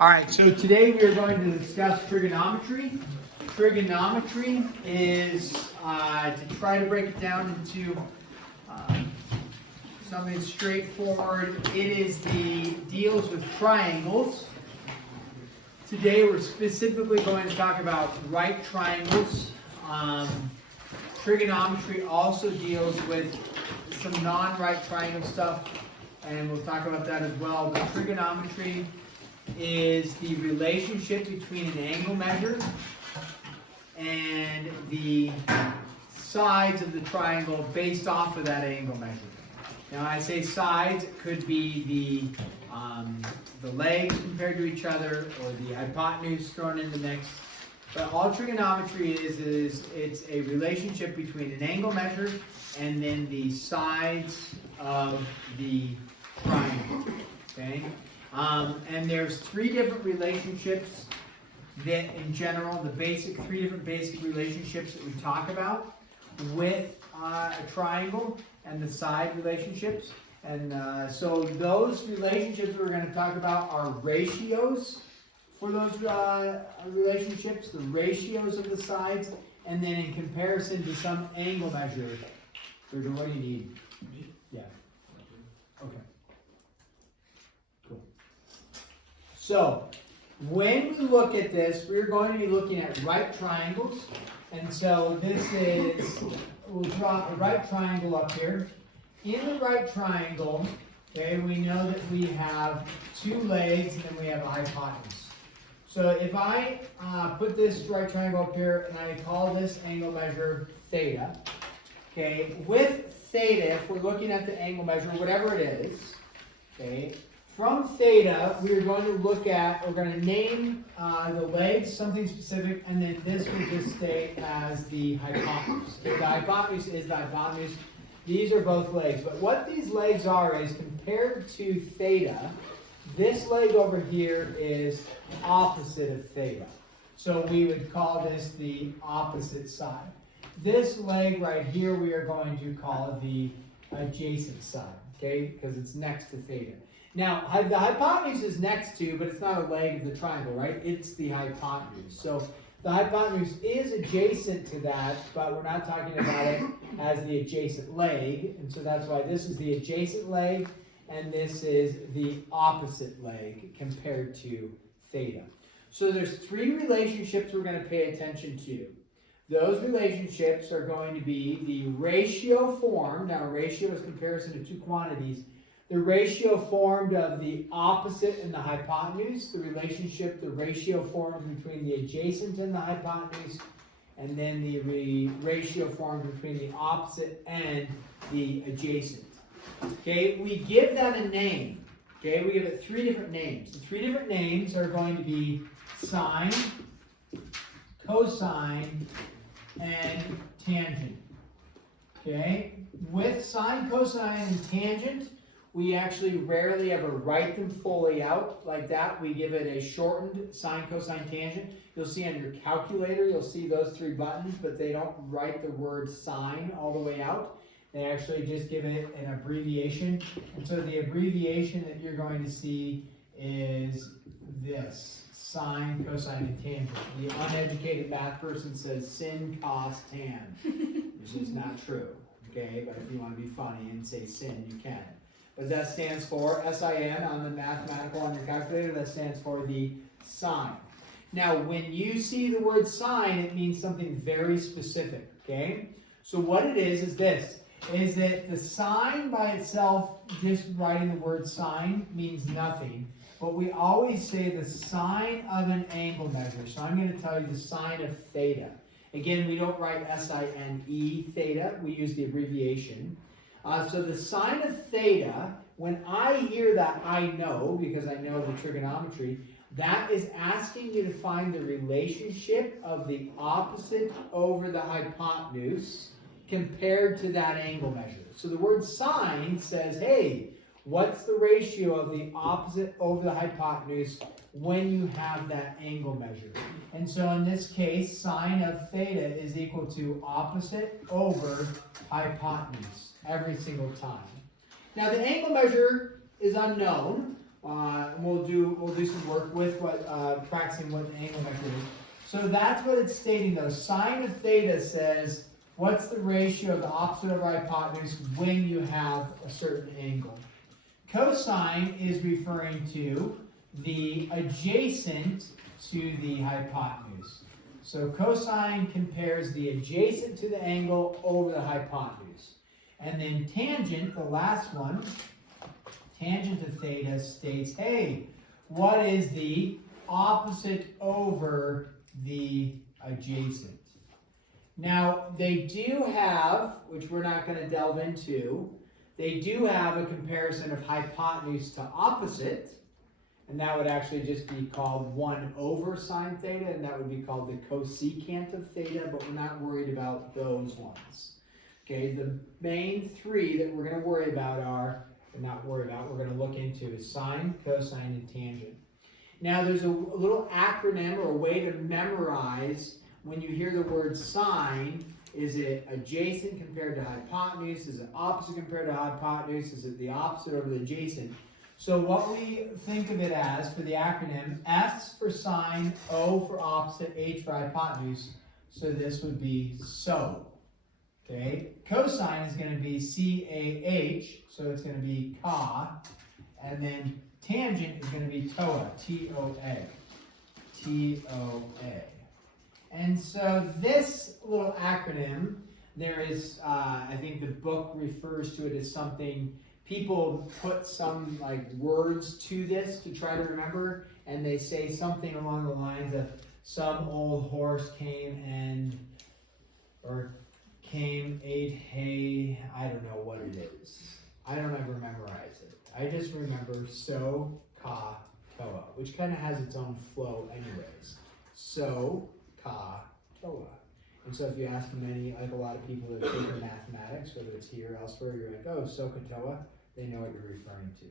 All right, so today we are going to discuss trigonometry. Trigonometry is, to try to break it down into something straightforward, deals with triangles. Today we're specifically going to talk about right triangles. Trigonometry also deals with some non-right triangle stuff, and we'll talk about that as well. But trigonometry is the relationship between an angle measure and the sides of the triangle based off of that angle measure. Now, I say sides, it could be the legs compared to each other, or the hypotenuse thrown in the mix. But all trigonometry is it's a relationship between an angle measure and then the sides of the triangle. Okay? And there's three different relationships that, in general, three different basic relationships that we talk about with a triangle and the side relationships. And so those relationships that we're going to talk about are ratios for those relationships, the ratios of the sides, and then in comparison to some angle measure. What do you need? Yeah. Okay. Cool. So, when we look at this, we're going to be looking at right triangles. And so we'll draw a right triangle up here. In the right triangle, okay, we know that we have two legs and then we have a hypotenuse. So if I put this right triangle up here and I call this angle measure theta, okay, with theta, if we're looking at the angle measure, whatever it is, okay, from theta, we're going to name the legs something specific, and then this will just stay as the hypotenuse. Okay, the hypotenuse is the hypotenuse. These are both legs, but what these legs are is, compared to theta, this leg over here is opposite of theta. So we would call this the opposite side. This leg right here we are going to call the adjacent side, okay, because it's next to theta. Now, the hypotenuse is next to, but it's not a leg of the triangle, right? It's the hypotenuse. So the hypotenuse is adjacent to that, but we're not talking about it as the adjacent leg. And so that's why this is the adjacent leg, and this is the opposite leg compared to theta. So there's three relationships we're going to pay attention to. Those relationships are going to be the ratio formed. Now, a ratio is comparison of two quantities. The ratio formed of the opposite and the hypotenuse, the ratio formed between the adjacent and the hypotenuse, and then the ratio formed between the opposite and the adjacent. Okay, we give that a name. Okay, we give it three different names. The three different names are going to be sine, cosine, and tangent. Okay, with sine, cosine, and tangent, we actually rarely ever write them fully out like that. We give it a shortened sine, cosine, tangent. You'll see on your calculator, you'll see those three buttons, but they don't write the word sine all the way out. They actually just give it an abbreviation. And so the abbreviation that you're going to see is this: sine, cosine, and tangent. The uneducated math person says sin, cos, tan, which is not true. Okay, but if you want to be funny and say sin, you can. But that stands for SIN on the mathematical on your calculator. That stands for the sine. Now, when you see the word sine, it means something very specific. Okay, so what it is this: is that the sine by itself, just writing the word sine, means nothing. But we always say the sine of an angle measure. So I'm going to tell you the sine of theta. Again, we don't write SINE theta. We use the abbreviation. So the sine of theta, when I hear that, I know, because I know the trigonometry, that is asking you to find the relationship of the opposite over the hypotenuse compared to that angle measure. So the word sine says, hey, what's the ratio of the opposite over the hypotenuse when you have that angle measure? And so in this case, sine of theta is equal to opposite over hypotenuse every single time. Now the angle measure is unknown, we'll do some work with practicing what the angle vector is. So that's what it's stating though. Sine of theta says what's the ratio of the opposite over hypotenuse when you have a certain angle. Cosine is referring to the adjacent to the hypotenuse. So cosine compares the adjacent to the angle over the hypotenuse. And then tangent, the last one, tangent of theta states, hey, what is the opposite over the adjacent? Now, they do have, which we're not going to delve into, they do have a comparison of hypotenuse to opposite, and that would actually just be called 1 over sine theta, and that would be called the cosecant of theta, but we're not worried about those ones. Okay, the main three that we're going to worry about are, we're going to look into is sine, cosine, and tangent. Now, there's a little acronym or a way to memorize when you hear the word sine. Is it adjacent compared to hypotenuse? Is it opposite compared to hypotenuse? Is it the opposite over the adjacent? So what we think of it as for the acronym, S for sine, O for opposite, H for hypotenuse. So this would be so. Okay, cosine is going to be C-A-H, so it's going to be ca, and then tangent is going to be toa, T-O-A, T-O-A. And so this little acronym, there is, I think the book refers to it as something, people put some like words to this to try to remember, and they say something along the lines of some old horse came, ate hay, I don't know what it is. I don't ever memorize it. I just remember so, ka, toa, which kind of has its own flow anyways. So, ka, toa. And so if you ask a lot of people that are taking mathematics, whether it's here or elsewhere, you're like, oh, so, ka, toa, they know what you're referring to.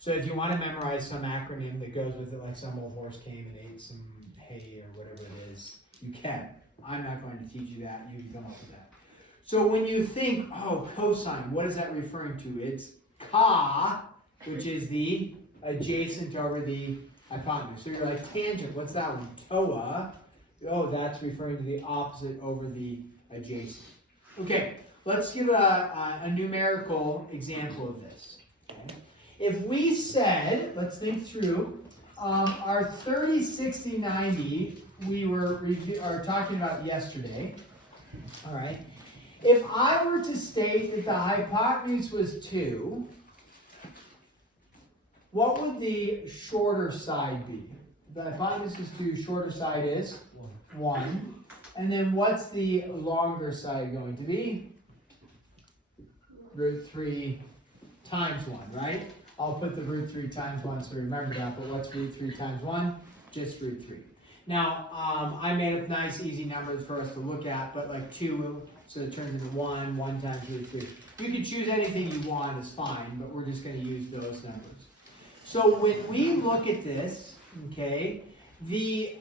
So if you want to memorize some acronym that goes with it, like some old horse came and ate some hay or whatever it is, you can. I'm not going to teach you that. You can come up with that. So when you think, oh, cosine, what is that referring to? It's ka, which is the adjacent over the hypotenuse. So you're like, tangent, what's that one? Toa. Oh, that's referring to the opposite over the adjacent. Okay, let's give a numerical example of this. Okay. If we said, let's think through, our 30, 60, 90, we were talking about yesterday. All right. If I were to state that the hypotenuse was 2, what would the shorter side be? The hypotenuse is 2, shorter side is 1. And then what's the longer side going to be? Root 3 times 1, right? I'll put the root 3 times 1 so remember that, but what's root 3 times 1? Just root 3. Now, I made up nice, easy numbers for us to look at, but like 2, so it turns into 1 times root 3. You can choose anything you want, it's fine, but we're just going to use those numbers. So when we look at this, okay, the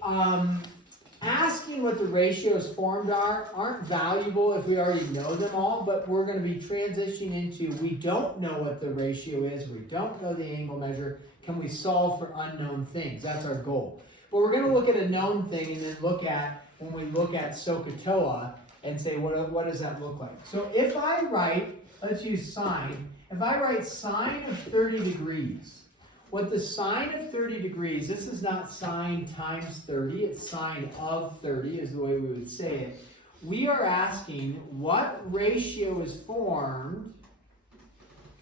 asking what the ratios formed aren't valuable if we already know them all, but we're going to be transitioning into we don't know what the ratio is, we don't know the angle measure, can we solve for unknown things? That's our goal. But we're going to look at a known thing and then look at, when we look at SOHCAHTOA, and say, what does that look like? So if I write, let's use sine, if I write sine of 30 degrees, what the sine of 30 degrees, this is not sine times 30, it's sine of 30 is the way we would say it. We are asking what ratio is formed,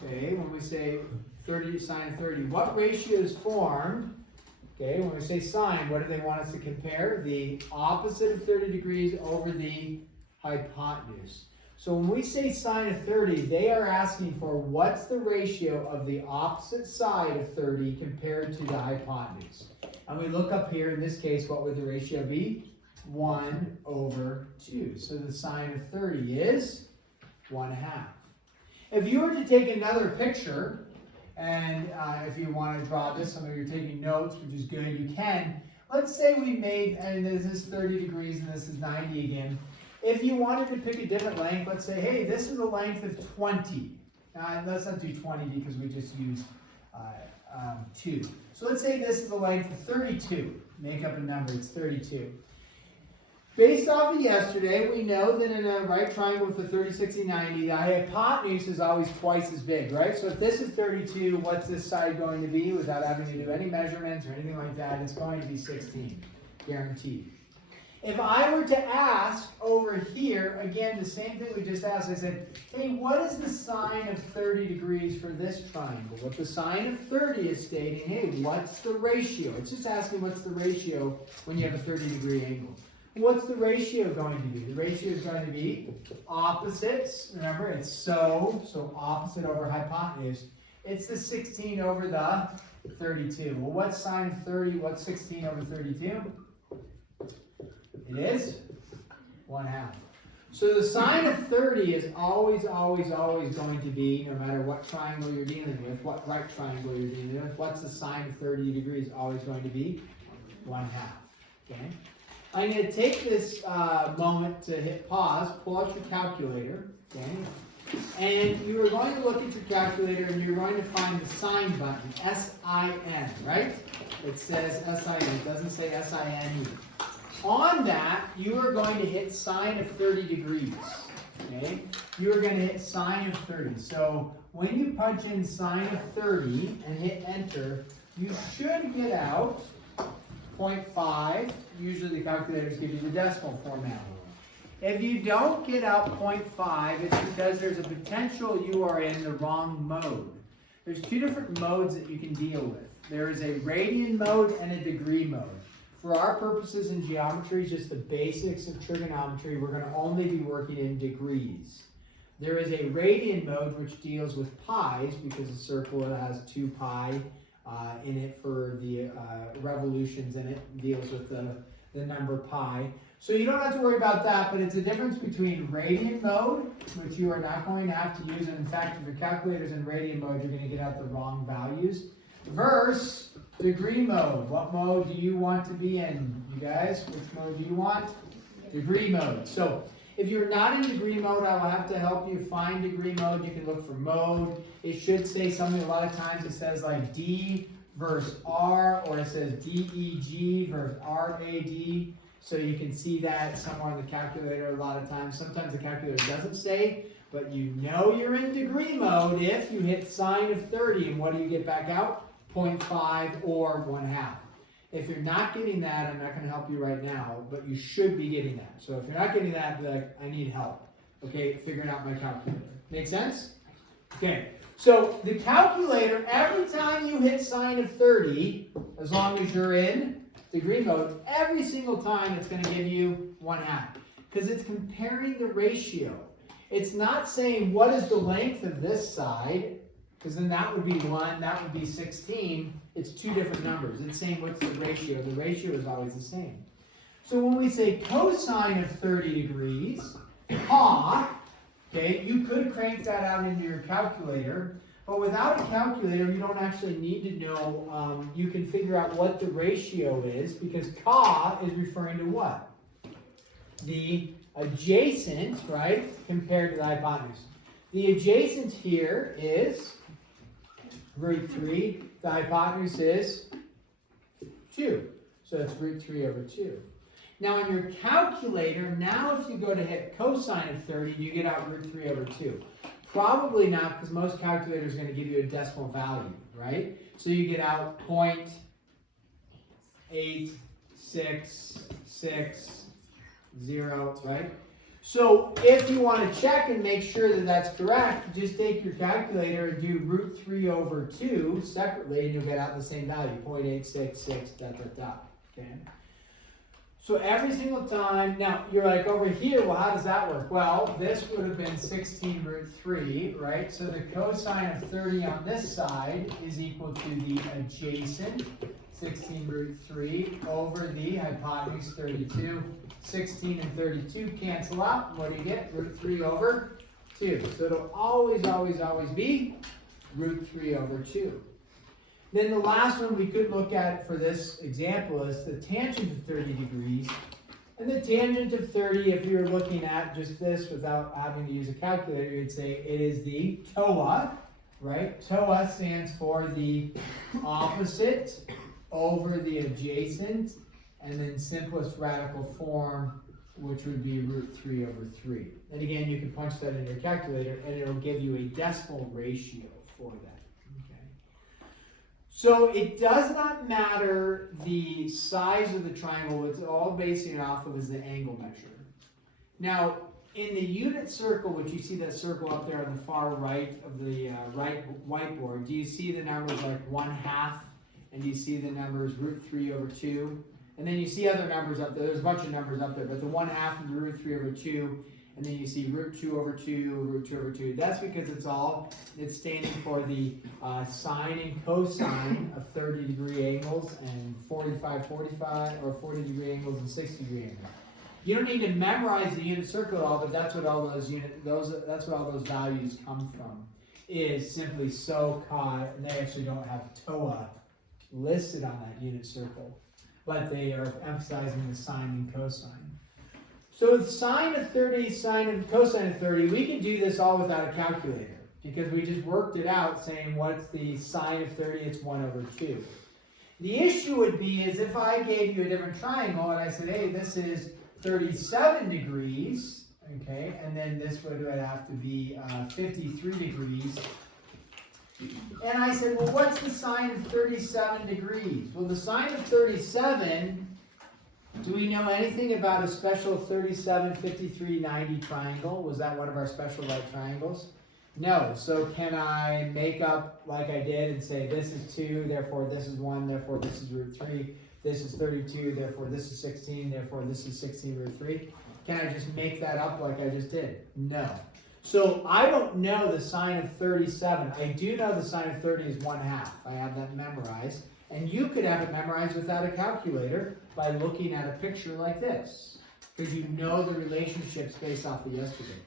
okay, when we say 30 to sine of 30, what ratio is formed? Okay, when we say sine, what do they want us to compare? The opposite of 30 degrees over the hypotenuse. So when we say sine of 30, they are asking for what's the ratio of the opposite side of 30 compared to the hypotenuse. And we look up here, in this case, what would the ratio be? 1 over 2. So the sine of 30 is 1/2. If you were to take another picture, and if you want to draw this, some of you are taking notes, which is good, you can. Let's say we made, and this is 30 degrees and this is 90 again. If you wanted to pick a different length, let's say, hey, this is a length of 20. Let's not do 20 because we just used 2. So let's say this is the length of 32. Make up a number, it's 32. Based off of yesterday, we know that in a right triangle with a 30, 60, 90, the hypotenuse is always twice as big, right? So if this is 32, what's this side going to be without having to do any measurements or anything like that? It's going to be 16, guaranteed. If I were to ask over here, again, the same thing we just asked, I said, hey, what is the sine of 30 degrees for this triangle? Well, the sine of 30 is stating, hey, what's the ratio? It's just asking what's the ratio when you have a 30-degree angle. What's the ratio going to be? The ratio is going to be opposites. Remember, it's so opposite over hypotenuse. It's the 16 over the 32. Well, what's sine of 30? What's 16 over 32? It is 1/2. So the sine of 30 is always going to be, no matter what triangle you're dealing with, what right triangle you're dealing with, what's the sine of 30 degrees always going to be? 1/2. Okay? I'm going to take this moment to hit pause, pull out your calculator, okay? And you are going to look at your calculator and you're going to find the sign button, S-I-N, right? It says S-I-N, it does't say S-I-N-E. On that, you are going to hit sine of 30 degrees, okay? You are going to hit sine of 30. So when you punch in sine of 30 and hit enter, you should get out 0.5. Usually the calculators give you the decimal format. If you don't get out 0.5, it's because there's a potential you are in the wrong mode. There's two different modes that you can deal with. There is a radian mode and a degree mode. For our purposes in geometry, just the basics of trigonometry, we're going to only be working in degrees. There is a radian mode which deals with pi's because a circle has 2 pi in it for the revolutions in it, deals with the number pi. So you don't have to worry about that, but it's a difference between radian mode, which you are not going to have to use, and in fact, if your calculator's in radian mode, you're going to get out the wrong values, versus degree mode. What mode do you want to be in, you guys? Which mode do you want? Degree mode. So if you're not in degree mode, I will have to help you find degree mode. You can look for mode. It should say something, a lot of times it says like D versus R, or it says DEG versus RAD. So you can see that somewhere on the calculator a lot of times. Sometimes the calculator doesn't say, but you know you're in degree mode if you hit sine of 30, and what do you get back out? 0.5 or 1/2. If you're not getting that, I'm not going to help you right now, but you should be getting that. So if you're not getting that, be like, I need help. Okay, figuring out my calculator. Make sense? Okay, so the calculator, every time you hit sine of 30, as long as you're in degree mode, every single time it's going to give you 1/2. Because it's comparing the ratio. It's not saying what is the length of this side, because then that would be 1, that would be 16. It's two different numbers. It's saying what's the ratio. The ratio is always the same. So when we say cosine of 30 degrees, ha, okay, you could crank that out into your calculator, but without a calculator, you don't actually need to know. You can figure out what the ratio is, because ka is referring to what? The adjacent, right, compared to the hypotenuse. The adjacent here is root 3. The hypotenuse is 2. So it's root 3 over 2. Now on your calculator, now if you go to hit cosine of 30, you get out root 3 over 2. Probably not, because most calculators are going to give you a decimal value, right? So you get out 0.86660, right? So if you want to check and make sure that that's correct, just take your calculator and do root 3 over 2 separately, and you'll get out the same value, 0.866, okay? So every single time, now you're like over here, well, how does that work? Well, this would have been 16 root 3, right? So the cosine of 30 on this side is equal to the adjacent 16 root 3 over the hypotenuse 32. 16 and 32 cancel out. What do you get? Root 3 over 2. So it'll always be root 3 over 2. Then the last one we could look at for this example is the tangent of 30 degrees. And the tangent of 30, if you're looking at just this without having to use a calculator, you'd say it is the TOA, right? TOA stands for the opposite over the adjacent, and then simplest radical form, which would be root 3 over 3. And again, you can punch that in your calculator, and it'll give you a decimal ratio for that. Okay. So it does not matter the size of the triangle. It's all basing it off of is the angle measure. Now, in the unit circle, which you see that circle up there on the far right of the right whiteboard, do you see the numbers like 1/2? And do you see the numbers root 3 over 2? And then you see other numbers up there. There's a bunch of numbers up there, but the 1/2 and the root 3 over 2, and then you see root 2 over 2, root 2 over 2. That's because it's standing for the sine and cosine of 30-degree angles and 45, or 40-degree angles and 60-degree angles. You don't need to memorize the unit circle at all, but that's what all that's what all those values come from. Is simply SO, chi, and they actually don't have TOA listed on that unit circle, but they are emphasizing the sine and cosine. So with sine of 30, sine and cosine of 30, we can do this all without a calculator because we just worked it out saying what's the sine of 30, it's 1 over 2. The issue would be is if I gave you a different triangle and I said, hey, this is 37 degrees, okay, and then this would have to be 53 degrees. And I said, well, what's the sine of 37 degrees? Well, the sine of 37, do we know anything about a special 37, 53, 90 triangle? Was that one of our special right triangles? No. So can I make up like I did and say this is 2, therefore this is 1, therefore this is root 3, this is 32, therefore this is 16, therefore this is 16 root 3? Can I just make that up like I just did? No. So I don't know the sine of 37. I do know the sine of 30 is 1/2. I have that memorized. And you could have it memorized without a calculator by looking at a picture like this. Because you know the relationships based off of yesterday.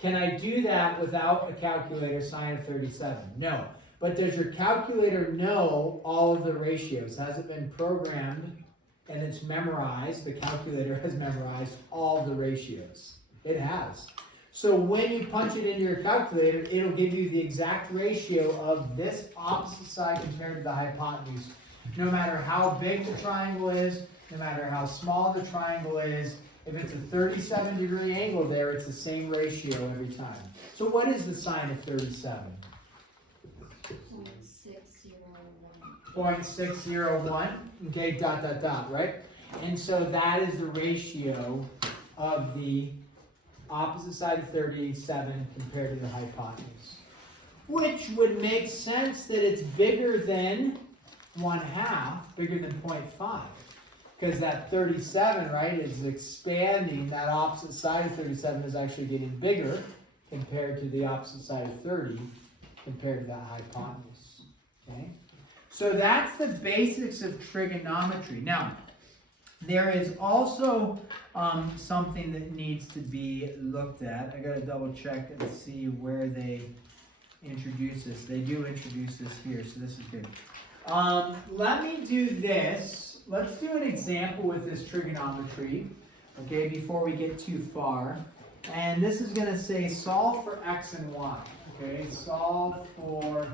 Can I do that without a calculator, sine of 37? No. But does your calculator know all of the ratios? Has it been programmed and it's memorized? The calculator has memorized all the ratios. It has. So when you punch it into your calculator, it'll give you the exact ratio of this opposite side compared to the hypotenuse. No matter how big the triangle is, no matter how small the triangle is, if it's a 37-degree angle there, it's the same ratio every time. So what is the sine of 37? 0.601. Okay, dot, dot, dot, right? And so that is the ratio of the opposite side of 37 compared to the hypotenuse. Which would make sense that it's bigger than 1/2, bigger than 0.5. Because that 37, right, is expanding. That opposite side of 37 is actually getting bigger compared to the opposite side of 30 compared to that hypotenuse. Okay? So that's the basics of trigonometry. Now, there is also something that needs to be looked at. I got to double check and see where they introduce this. They do introduce this here, so this is good. Let me do this. Let's do an example with this trigonometry, okay, before we get too far. And this is going to say solve for x and y, okay? Solve for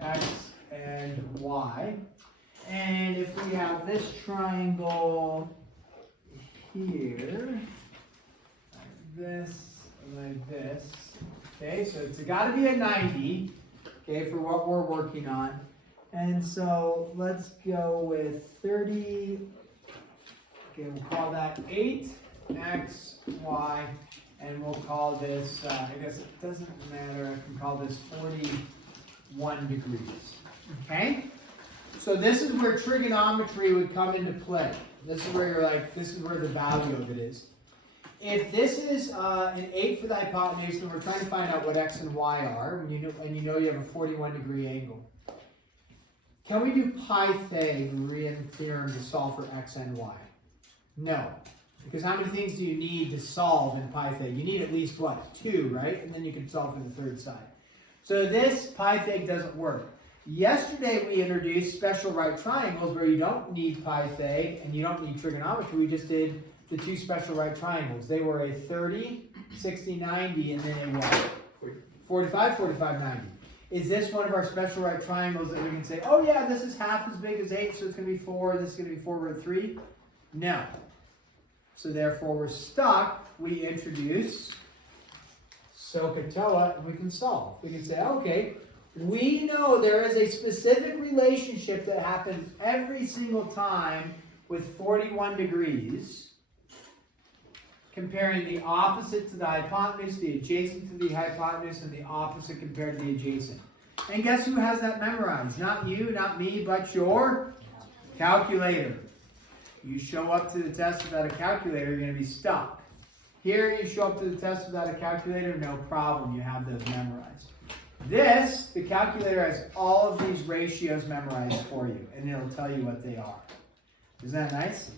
x and y. And if we have this triangle here, like this, okay, so it's got to be a 90, okay, for what we're working on. And so let's go with 30, okay, we'll call that 8x, y, and we'll call this, I guess it doesn't matter, I can call this 41 degrees, okay? So this is where trigonometry would come into play. This is where you're like, this is where the value of it is. If this is an 8 for the hypotenuse, and we're trying to find out what x and y are, and you know you have a 41-degree angle, can we do Pythagorean theorem to solve for x and y? No. Because how many things do you need to solve in Pythag? You need at least, what, 2, right? And then you can solve for the third side. So this Pythag doesn't work. Yesterday we introduced special right triangles where you don't need Pythag and you don't need trigonometry. We just did the 2 special right triangles. They were a 30, 60, 90, and then a what? 45, 45, 90. Is this one of our special right triangles that we can say, oh yeah, this is half as big as 8, so it's going to be 4, this is going to be 4 root 3? No. So therefore we're stuck. We introduce SOHCAHTOA and we can solve. We can say, okay, we know there is a specific relationship that happens every single time with 41 degrees, comparing the opposite to the hypotenuse, the adjacent to the hypotenuse, and the opposite compared to the adjacent. And guess who has that memorized? Not you, not me, but your calculator. You show up to the test without a calculator, you're going to be stuck. Here, you show up to the test without a calculator, no problem, you have those memorized. This, the calculator has all of these ratios memorized for you, and it'll tell you what they are. Isn't that nice?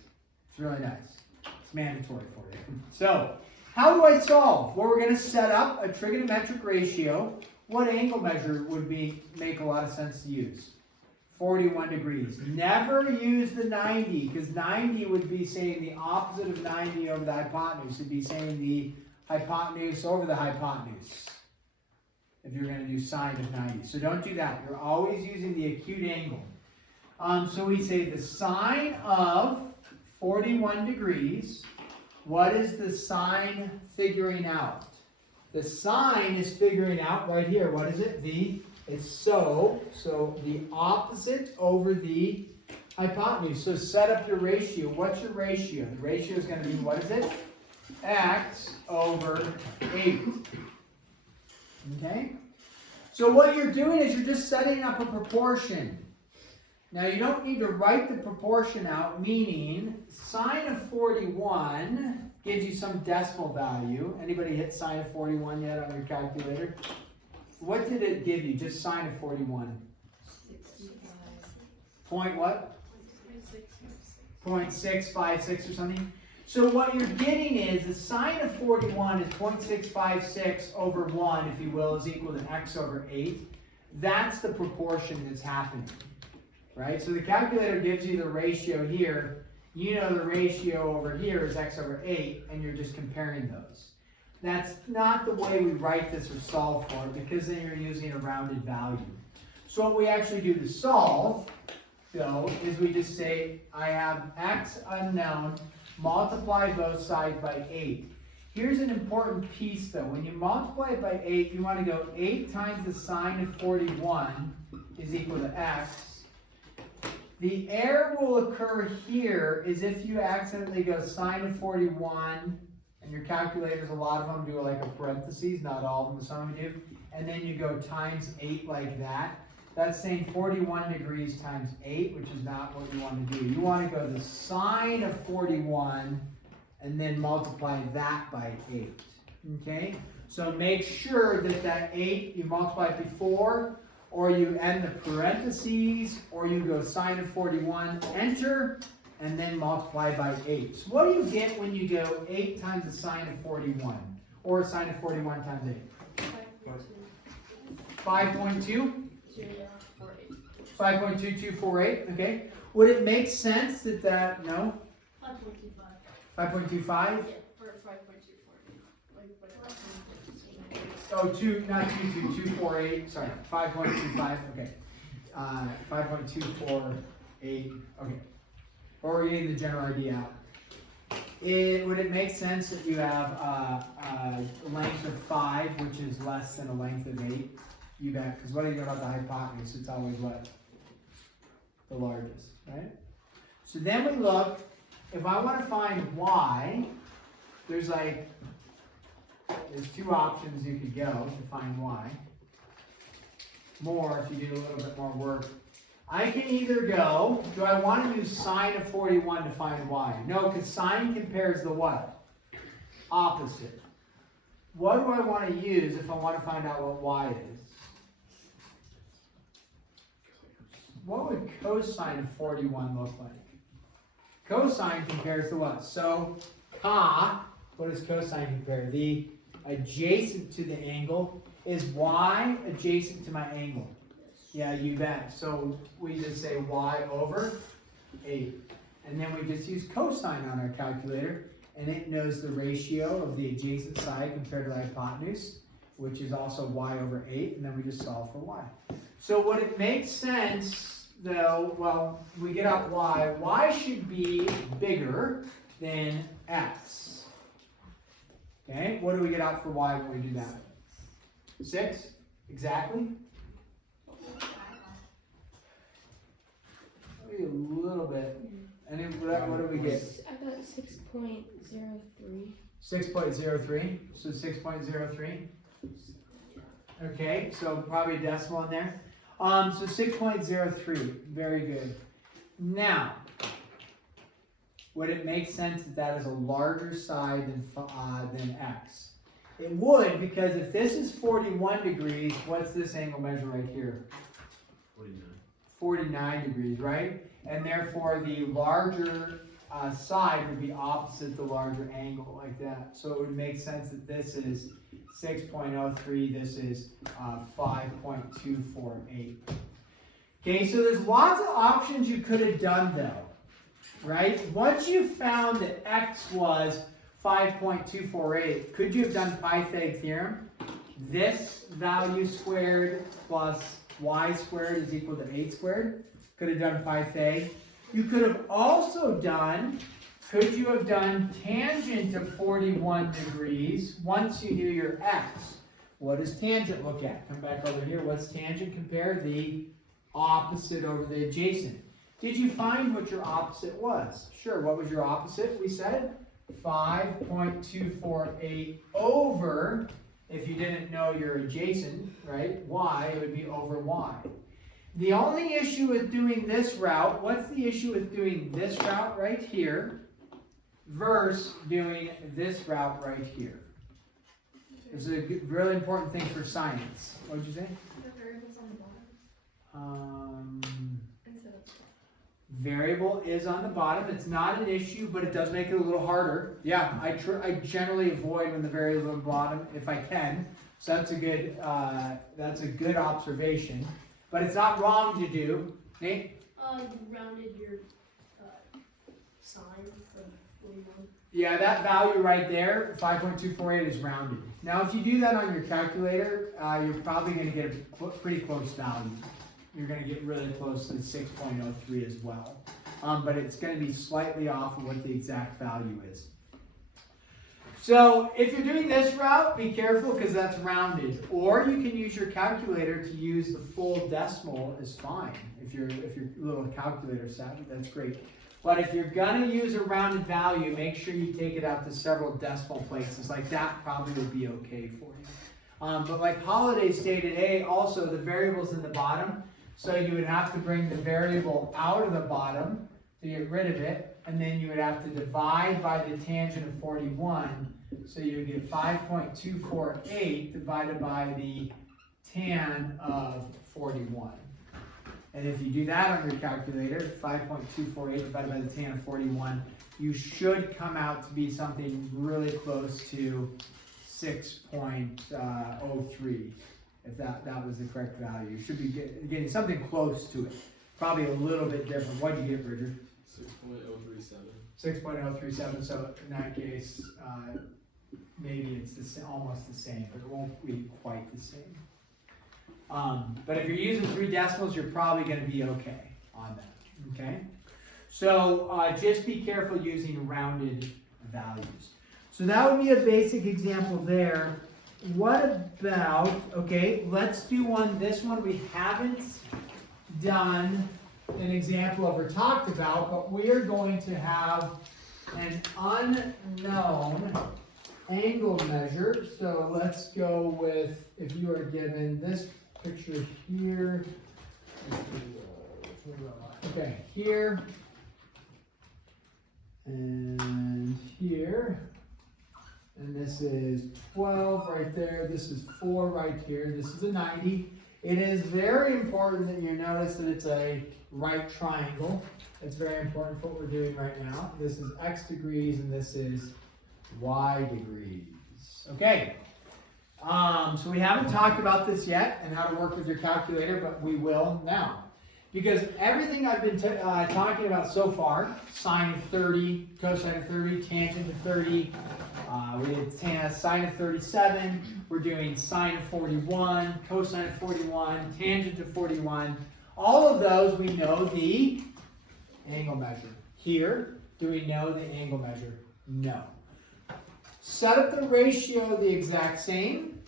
It's really nice. It's mandatory for you. So, how do I solve? Well, we're going to set up a trigonometric ratio. What angle measure would make a lot of sense to use? 41 degrees. Never use the 90, because 90 would be saying the opposite of 90 over the hypotenuse. It would be saying the hypotenuse over the hypotenuse, if you're going to do sine of 90. So don't do that. You're always using the acute angle. So we say the sine of 41 degrees. What is the sine figuring out? The sine is figuring out right here. What is it? It's so the opposite over the hypotenuse. So set up your ratio. What's your ratio? The ratio is going to be, what is it? X over 8. Okay? So what you're doing is you're just setting up a proportion. Now you don't need to write the proportion out, meaning sine of 41 gives you some decimal value. Anybody hit sine of 41 yet on your calculator? What did it give you? Just sine of 41. Point what? 0.656 or something. So what you're getting is the sine of 41 is 0.656 over 1, if you will, is equal to x over 8. That's the proportion that's happening. Right? So the calculator gives you the ratio here. You know the ratio over here is x over 8, and you're just comparing those. That's not the way we write this or solve for it, because then you're using a rounded value. So what we actually do to solve, though, is we just say, I have x unknown, multiply both sides by 8. Here's an important piece, though. When you multiply it by 8, you want to go 8 times the sine of 41 is equal to x. The error will occur here is if you accidentally go sine of 41, and your calculators, a lot of them do like a parentheses, not all of them, but some of them do, and then you go times 8 like that. That's saying 41 degrees times 8, which is not what you want to do. You want to go the sine of 41 and then multiply that by 8. Okay? So make sure that that 8, you multiply it before, or you end the parentheses, or you go sine of 41, enter, and then multiply by 8. So what do you get when you go 8 times the sine of 41? Or sine of 41 times 8? 5.2? 5.2248, okay. Would it make sense that, no? 5.25. 5.25? Yeah, or 5.248. Oh, 248, sorry, 5.25, okay. 5.248, okay. Or we're getting the general idea out. Would it make sense that you have a length of 5, which is less than a length of 8? You bet, because what do you know about the hypotenuse? It's always what? The largest, right? So then we look, if I want to find y, there's 2 options you could go to find y. More if you do a little bit more work. I can either go, do I want to use sine of 41 to find y? No, because sine compares the what? Opposite. What do I want to use if I want to find out what y is? What would cosine of 41 look like? Cosine compares to what? So, what does cosine compare? The adjacent to the angle. Is y adjacent to my angle? Yeah, you bet. So we just say y over 8. And then we just use cosine on our calculator, and it knows the ratio of the adjacent side compared to the hypotenuse. which is also y over 8, and then we just solve for y. So what it makes sense, though, well, we get out y should be bigger than x. Okay, what do we get out for y when we do that? 6, exactly. Maybe a little bit. And then what do we get? I got 6.03. 6.03, so 6.03. Okay, so probably a decimal in there. So 6.03, very good. Now, would it make sense that that is a larger side than x? It would, because if this is 41 degrees, what's this angle measure right here? 49. 49 degrees, right? And therefore the larger side would be opposite the larger angle, like that. So it would make sense that this is 6.03, this is 5.248. Okay, so there's lots of options you could have done though, right? Once you found that x was 5.248, could you have done Pythag theorem? This value squared plus y squared is equal to 8 squared. Could have done Pythag. You could have also done, could you have done tangent of 41 degrees once you knew your x? What does tangent look at? Come back over here. What's tangent? Compare the opposite over the adjacent. Did you find what your opposite was? Sure, what was your opposite? We said 5.248 over, if you didn't know your adjacent, right, y, it would be over y. The only issue with doing this route, what's the issue with doing this route right here versus doing this route right here? This is a really important thing for science. What did you say? The variables on the bottom. Instead of Variable is on the bottom. It's not an issue, but it does make it a little harder. Yeah, I generally avoid when the variable is on the bottom if I can. So that's a good observation. But it's not wrong to do. Nate? you rounded your sign from 41. Yeah, that value right there, 5.248, is rounded. Now, if you do that on your calculator, you're probably going to get a pretty close value. You're going to get really close to 6.03 as well. But it's going to be slightly off of what the exact value is. So if you're doing this route, be careful because that's rounded. Or you can use your calculator to use the full decimal is fine. If you're a little calculator savvy, that's great. But if you're gonna use a rounded value, make sure you take it out to several decimal places. Like that probably would be okay for you. But like Holiday stated, also the variable's in the bottom. So you would have to bring the variable out of the bottom to get rid of it. And then you would have to divide by the tangent of 41. So you would get 5.248 divided by the tan of 41. And if you do that on your calculator, 5.248 divided by the tan of 41, you should come out to be something really close to 6.03. If that was the correct value. You should be getting something close to it. Probably a little bit different. What did you get, Bridger? 6.037. 6.037, so in that case, maybe it's almost the same, but it won't be quite the same. But if you're using 3 decimals, you're probably going to be okay on that, okay? So just be careful using rounded values. So that would be a basic example there. What about, okay, let's do this one we haven't done an example of or talked about, but we are going to have an unknown angle measure. So let's go with, if you are given this picture here, okay, here, and here, and this is 12 right there, this is 4 right here, this is a 90. It is very important that you notice that it's a right triangle. It's very important for what we're doing right now. This is x degrees and this is y degrees. Okay, so we haven't talked about this yet and how to work with your calculator, but we will now. Because everything I've been talking about so far, sine of 30, cosine of 30, tangent of 30, we did sine of 37, we're doing sine of 41, cosine of 41, tangent of 41. All of those we know the angle measure. Here, do we know the angle measure? No. Set up the ratio the exact same,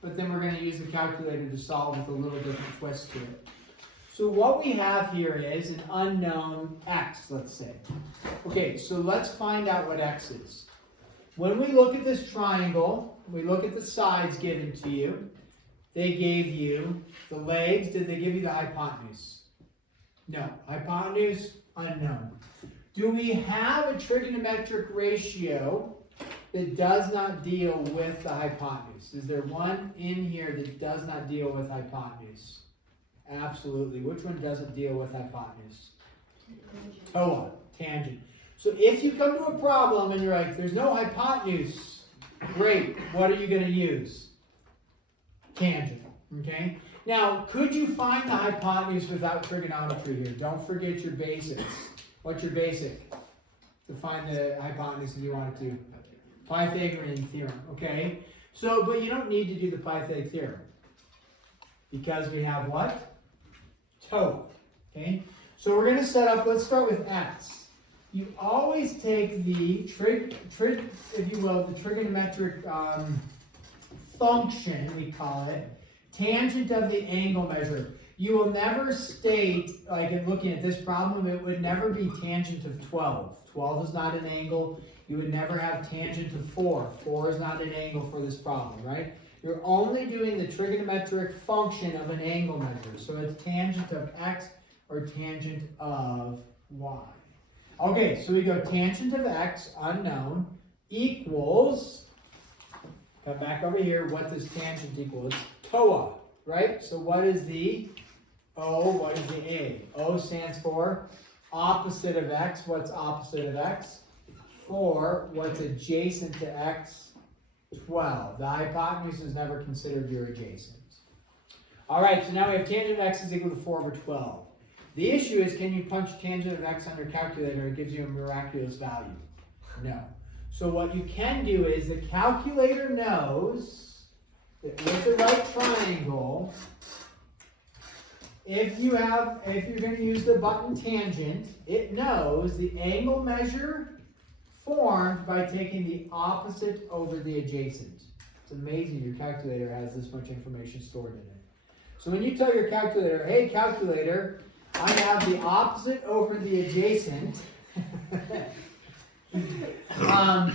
but then we're going to use the calculator to solve with a little different twist to it. So what we have here is an unknown x, let's say. Okay, so let's find out what x is. When we look at this triangle, we look at the sides given to you. They gave you the legs. Did they give you the hypotenuse? No. Hypotenuse, unknown. Do we have a trigonometric ratio that does not deal with the hypotenuse? Is there one in here that does not deal with hypotenuse? Absolutely. Which one doesn't deal with hypotenuse? TOA, tangent. So if you come to a problem and you're like, there's no hypotenuse, great. What are you going to use? Tangent. Okay? Now, could you find the hypotenuse without trigonometry here? Don't forget your basics. What's your basic? To find the hypotenuse if you wanted to. Pythagorean theorem. Okay? So, but you don't need to do the Pythagorean theorem. Because we have what? TOA. Okay? So we're going to set up, let's start with x. You always take the if you will, the trigonometric function, we call it, tangent of the angle measure. You will never state, like in looking at this problem, it would never be tangent of 12. 12 is not an angle. You would never have tangent of 4. 4 is not an angle for this problem, right? You're only doing the trigonometric function of an angle measure. So it's tangent of x or tangent of y. Okay, so we go tangent of x, unknown, equals, come back over here, what does tangent equal? It's TOA, right? So what is the O, what is the A? O stands for opposite of x. What's opposite of x? 4. What's adjacent to x? 12. The hypotenuse is never considered your adjacent. All right, so now we have tangent of x is equal to 4 over 12. The issue is, can you punch tangent of x on your calculator? It gives you a miraculous value. No. So what you can do is the calculator knows that with the right triangle, if you're going to use the button tangent, it knows the angle measure formed by taking the opposite over the adjacent. It's amazing your calculator has this much information stored in it. So when you tell your calculator, hey calculator, I have the opposite over the adjacent. I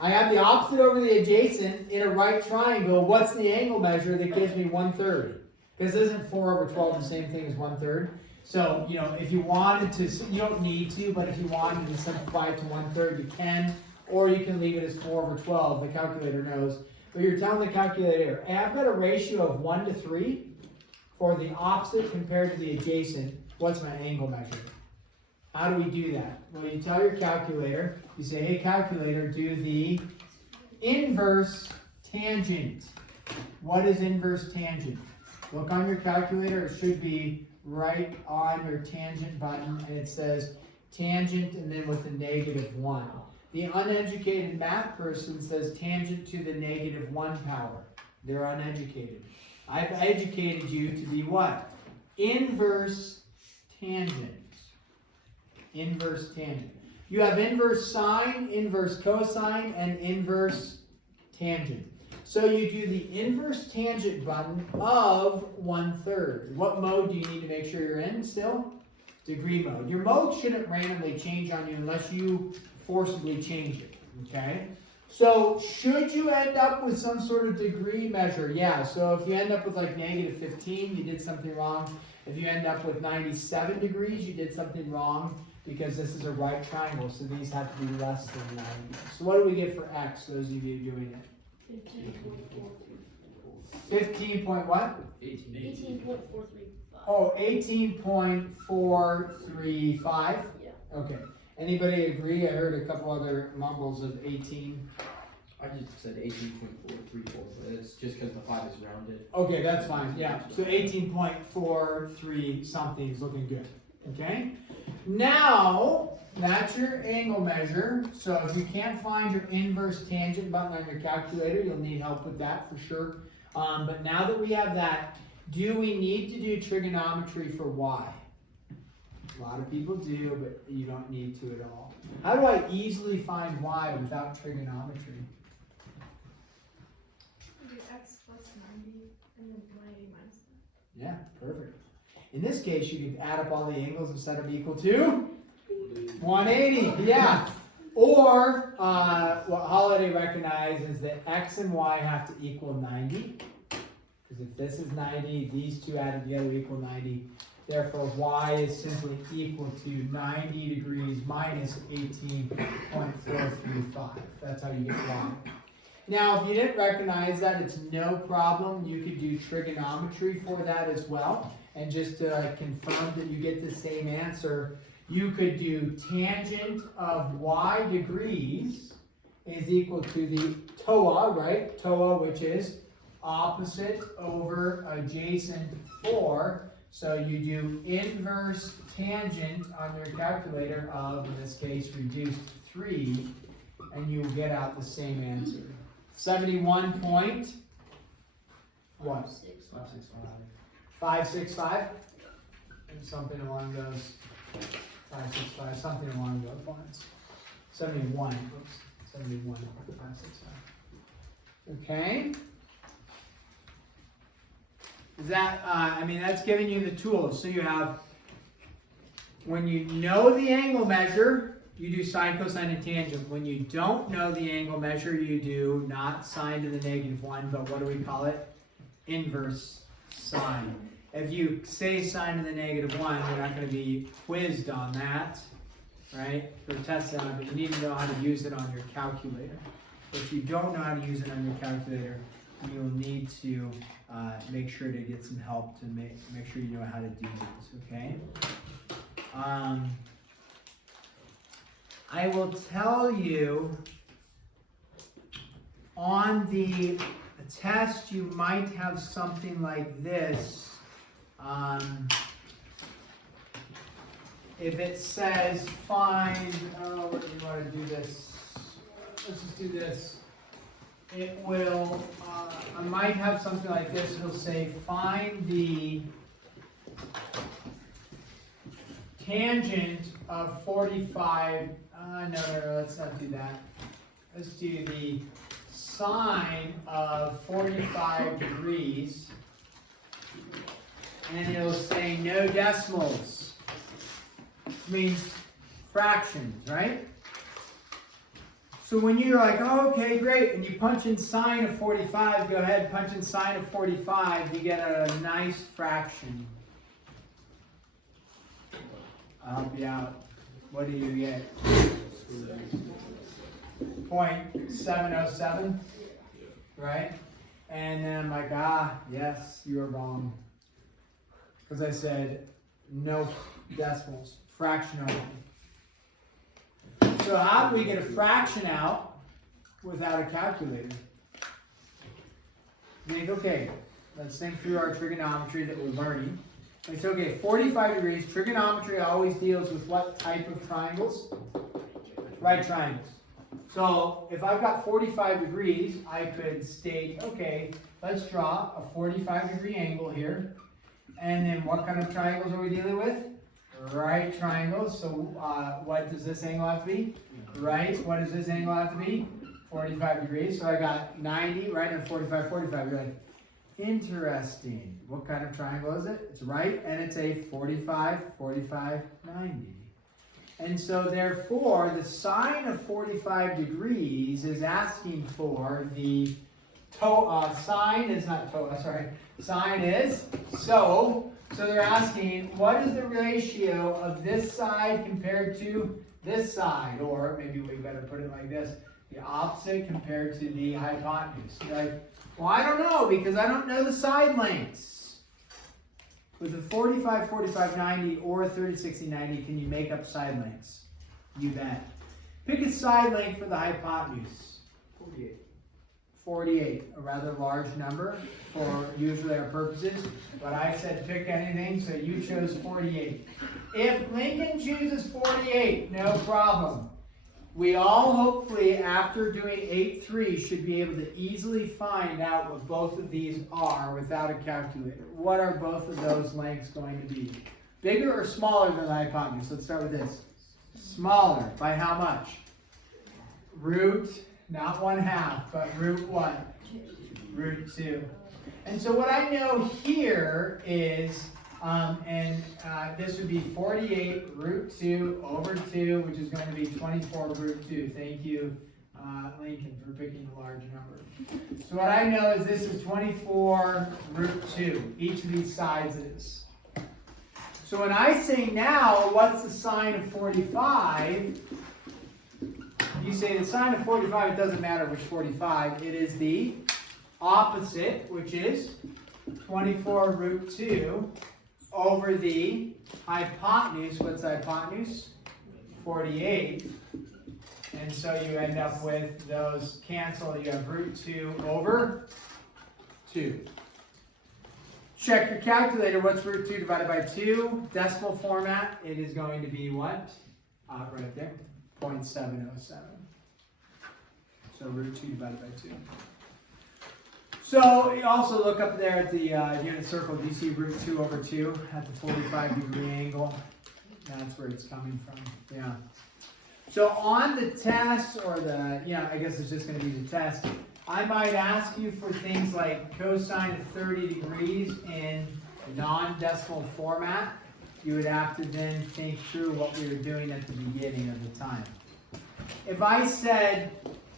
have the opposite over the adjacent in a right triangle. What's the angle measure that gives me 1/3? Because isn't 4 over 12 the same thing as 1/3? So, you know, if you wanted to, you don't need to, but if you wanted to simplify it to 1/3, you can. Or you can leave it as 4 over 12. The calculator knows. But you're telling the calculator, hey, I've got a ratio of 1 to 3 for the opposite compared to the adjacent. What's my angle measure? How do we do that? Well, you tell your calculator, you say, hey calculator, do the inverse tangent. What is inverse tangent? Look on your calculator, it should be right on your tangent button, and it says tangent and then with a -1. The uneducated math person says tangent to the -1 power. They're uneducated. I've educated you to be what? Inverse tangent. Inverse tangent. You have inverse sine, inverse cosine, and inverse tangent. So you do the inverse tangent button of 1/3. What mode do you need to make sure you're in still? Degree mode. Your mode shouldn't randomly change on you unless you forcibly change it. Okay? So should you end up with some sort of degree measure? Yeah. So if you end up with like -15, you did something wrong. If you end up with 97 degrees, you did something wrong because this is a right triangle, so these have to be less than 90. So what do we get for x, those of you doing it? 15 point what? 18.435. Oh, 18.435? Yeah. Okay. Anybody agree? I heard a couple other mumbles of 18. I just said 18.434, but it's just because the 5 is rounded. Okay, that's fine, yeah. So 18.43 something is looking good, okay? Now, that's your angle measure. So if you can't find your inverse tangent button on your calculator, you'll need help with that for sure. But now that we have that, do we need to do trigonometry for y? A lot of people do, but you don't need to at all. How do I easily find y without trigonometry? Do x plus 90 and then 90 minus that. Yeah, perfect. In this case, you could add up all the angles and set them equal to 180. Yeah. Or what Holiday recognizes is that x and y have to equal 90. Because if this is 90, these two added together equal 90. Therefore, y is simply equal to 90 degrees minus 18.435. That's how you get y. Now, if you didn't recognize that, it's no problem. You could do trigonometry for that as well. And just to confirm that you get the same answer, you could do tangent of y degrees is equal to the TOA, right? TOA, which is opposite over adjacent 4. So you do inverse tangent on your calculator of, in this case, reduced 3, and you will get out the same answer. 71 point, what? 565? Something along those, 565, something along those lines. 71, oops, 71, 565. Okay. Is that, I mean, that's giving you the tools. So you have, when you know the angle measure, you do sine, cosine, and tangent. When you don't know the angle measure, you do not sine to the -1, but what do we call it? Inverse sine. If you say sine to the -1, you're not going to be quizzed on that, right? Or tested on it, but you need to know how to use it on your calculator. If you don't know how to use it on your calculator, you'll need to make sure to get some help to make sure you know how to do this, okay? I will tell you on the test you might have something like this. If it says find, what do you want to do this? Let's just do this. It will, I might have something like this. It'll say find the tangent of 45. No, let's not do that. Let's do the sine of 45 degrees. And it'll say no decimals. Which means fractions, right? So when you're like, oh, okay, great, and you punch in sine of 45, go ahead, punch in sine of 45, you get a nice fraction. I'll help you out. What do you get? 0.707, right? And then I'm like, yes, you were wrong. Because I said no decimals, fraction only. So how do we get a fraction out without a calculator? Think, okay, let's think through our trigonometry that we're learning. It's okay, 45 degrees, trigonometry always deals with what type of triangles? Right triangles. So if I've got 45 degrees, I could state, okay, let's draw a 45 degree angle here. And then what kind of triangles are we dealing with? Right triangles. So what does this angle have to be? Right. What does this angle have to be? 45 degrees. So I got 90, right, and 45, 45. You're like, interesting. What kind of triangle is it? It's right, and it's a 45, 45, 90. And so therefore, the sine of 45 degrees is asking for the sine is not sorry. Sine is so they're asking, what is the ratio of this side compared to this side? Or maybe we better put it like this, the opposite compared to the hypotenuse. You're like, well, I don't know because I don't know the side lengths. With a 45, 45, 90 or a 30, 60, 90, can you make up side lengths? You bet. Pick a side length for the hypotenuse. 48. 48, a rather large number for usually our purposes, but I said pick anything, so you chose 48. If Lincoln chooses 48, no problem. We all hopefully, after doing 8-3, should be able to easily find out what both of these are without a calculator. What are both of those lengths going to be? Bigger or smaller than the hypotenuse? Let's start with this. Smaller. By how much? Root, not 1/2, but root what? Root 2. And so what I know here is, this would be 48 root 2 over 2, which is going to be 24 root 2. Thank you, Lincoln, for picking a large number. So what I know is this is 24 root 2, each of these sides is. So when I say now, what's the sign of 45? You say the sign of 45, it doesn't matter which 45. It is the opposite, which is 24 root 2 over the hypotenuse. What's the hypotenuse? 48. And so you end up with those cancel. You have root 2 over 2. Check your calculator. What's root 2 divided by 2? Decimal format, it is going to be what? Right there, 0.707. So root 2 divided by 2. So you also look up there at the unit circle. Do you see root 2 over 2 at the 45-degree angle? That's where it's coming from. Yeah. So on the test, or I guess it's just going to be the test, I might ask you for things like cosine of 30 degrees in non-decimal format. You would have to then think through what we were doing at the beginning of the time. If I said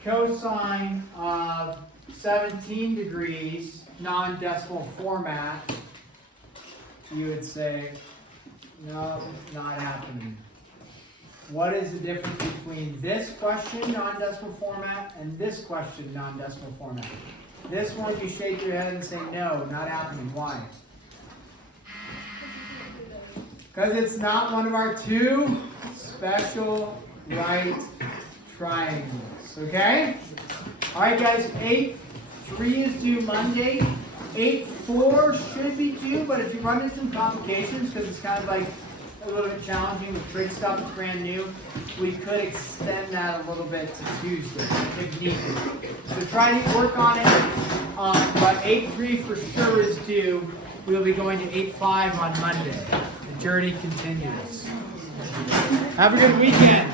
cosine of 17 degrees non-decimal format, you would say, no, not happening. What is the difference between this question, non-decimal format, and this question, non-decimal format? This one, you shake your head and say, no, not happening. Why? Because it's not one of our two special right triangles. Okay? All right, guys, 8-3 is due Monday. 8-4 should be due, but if you run into some complications, because it's kind of like a little bit challenging with trig stuff, it's brand new, we could extend that a little bit to Tuesday if needed. So try to work on it, but 8-3 for sure is due. We'll be going to 8-5 on Monday. The journey continues. Have a good weekend.